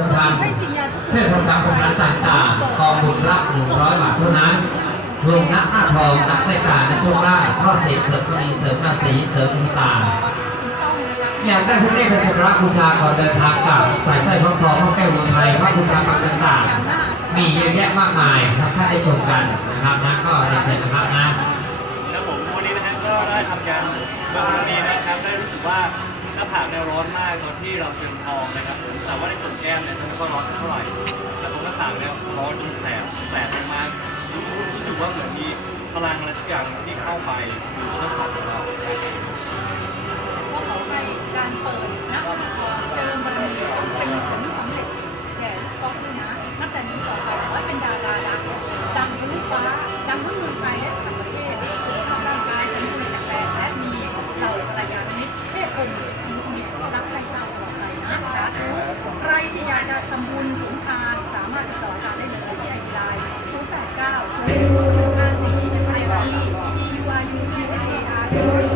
จะทำเทศกาลประการต่างๆกองบุญละหนึ่งร้อยบาทเท่านั้นรวมนักหน้าทองนักในการในช่วงล่างข้อเสียเสริมีเสริมราศีเสริมดวงตาอยากได้พวกนี้เป็นสักการะบูชาก่อนเดินทางกลับใส่สร้อยพระคอพระแก้วมือไทยพระบูชาปังต่างๆมีเยอะแยะมากมายครับถ้าได้ชมกันนะครับนะก็เรียนเชิญนะครับนะแล้วผมวันนี้นะฮะก็ได้ทำการวันนี้นะครับได้รู้สึกว่า น้าผากเนี่ยร้อนมากตอนที่เราเติมทองนะครับผมแต่ว่าในส่วนแก้มเนี่ยจะไม่ค่อยร้อนเท่าไหร่แต่ตรงหน้าผากเนี่ยร้อนจนแสบแสบมากรู้สึกว่าเหมือนมีพลังอะไรสักอย่างที่เข้าไปอยู่หน้าผากของเราก็ Thank you.